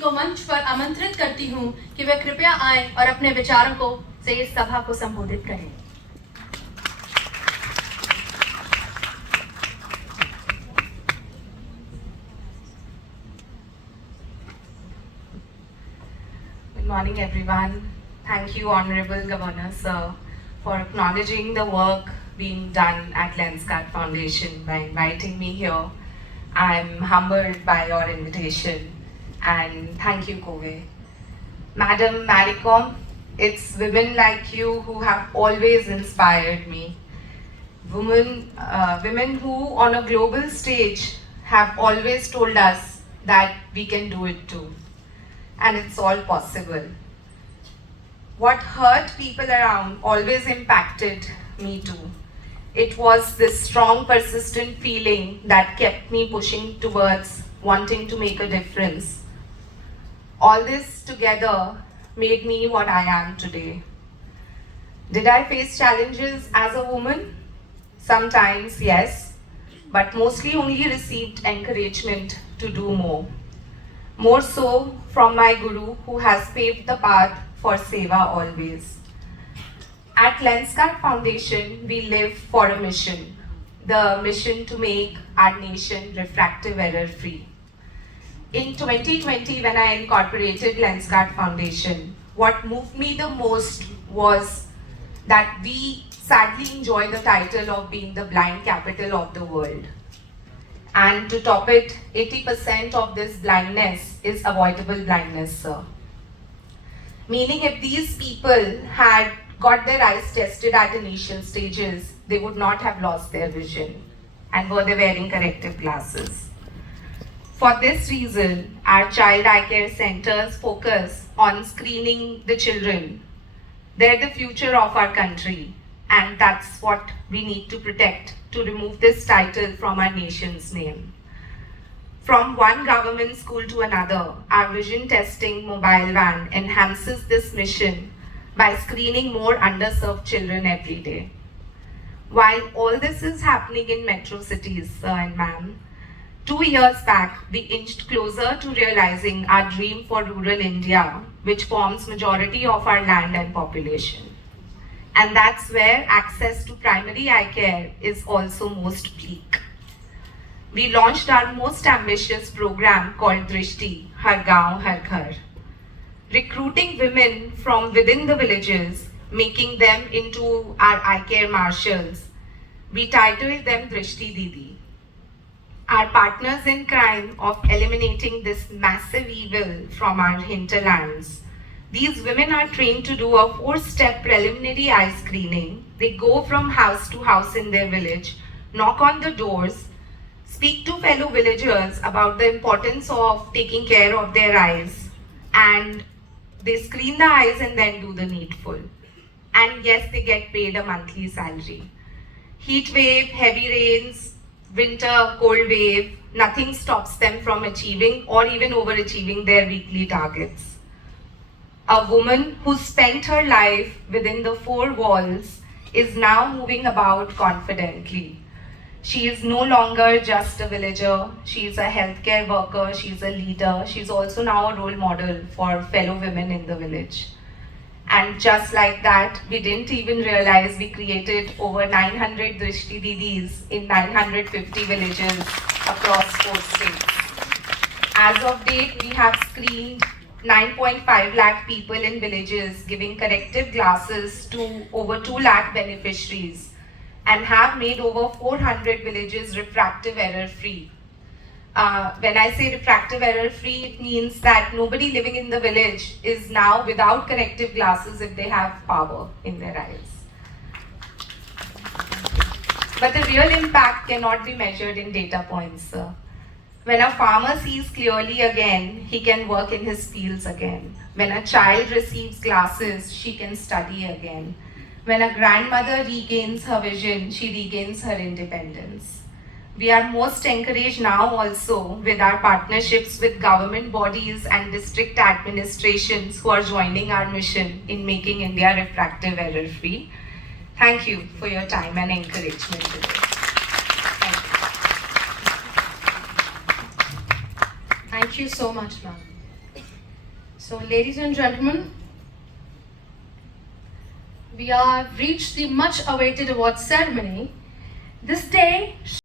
को मंच पर आमंत्रित करती हूं कि वे कृपया आएं और अपने विचारों को से इस सभा को संबोधित करें। Good morning, everyone. Thank you, Honorable Governor Sir, for acknowledging the work being done at Lenskart Foundation by inviting me here. I'm humbled by your invitation, and thank you, Kove. Madam Maricom, it's women like you who have always inspired me. Women who, on a global stage, have always told us that we can do it too, and it's all possible. What hurt people around always impacted me too. It was this strong, persistent feeling that kept me pushing towards wanting to make a difference. All this together made me what I am today. Did I face challenges as a woman? Sometimes, yes, but mostly only received encouragement to do more. More so from my Guru, who has paved the path for Seva always. At Lenskart Foundation, we live for a mission, the mission to make our nation refractive error free. In 2020, when I incorporated Lenskart Foundation, what moved me the most was that we sadly enjoy the title of being the blind capital of the world. And to top it, 80% of this blindness is avoidable blindness, sir. Meaning if these people had got their eyes tested at initial stages, they would not have lost their vision. And were they wearing corrective glasses? For this reason, our child eye care centers focus on screening the children. They're the future of our country, and that's what we need to protect to remove this title from our nation's name. From one government school to another, our vision testing mobile van enhances this mission by screening more underserved children every day. While all this is happening in metro cities, sir and ma'am, 2 years back, we inched closer to realizing our dream for rural India, which forms majority of our land and population. And that's where access to primary eye care is also most bleak. We launched our most ambitious program called Drishti, Har Gaon Har Ghar, recruiting women from within the villages, making them into our eye care marshals. We titled them Drishti Didi. Our partners in crime of eliminating this massive evil from our hinterlands. These women are trained to do a 4-step preliminary eye screening. They go from house to house in their village, knock on the doors, speak to fellow villagers about the importance of taking care of their eyes, and they screen the eyes and then do the needful. And yes, they get paid a monthly salary. Heat wave, heavy rains, winter, cold wave, nothing stops them from achieving or even overachieving their weekly targets. A woman who spent her life within the 4 walls is now moving about confidently. She is no longer just a villager, she is a healthcare worker, she is a leader, she is also now a role model for fellow women in the village. And just like that, we didn't even realize we created over 900 Drishti Didis in 950 villages across 4 states. As of date, we have screened 9.5 lakh people in villages, giving corrective glasses to over 2 lakh beneficiaries, and have made over 400 villages refractive error free. When I say refractive error free, it means that nobody living in the village is now without corrective glasses if they have power in their eyes. But the real impact cannot be measured in data points, sir. When a farmer sees clearly again, he can work in his fields again. When a child receives glasses, she can study again. When a grandmother regains her vision, she regains her independence. We are most encouraged now also with our partnerships with government bodies and district administrations who are joining our mission in making India refractive error free. Thank you for your time and encouragement today. Thank you so much, ma'am. So, ladies and gentlemen, we have reached the much awaited awards ceremony. This day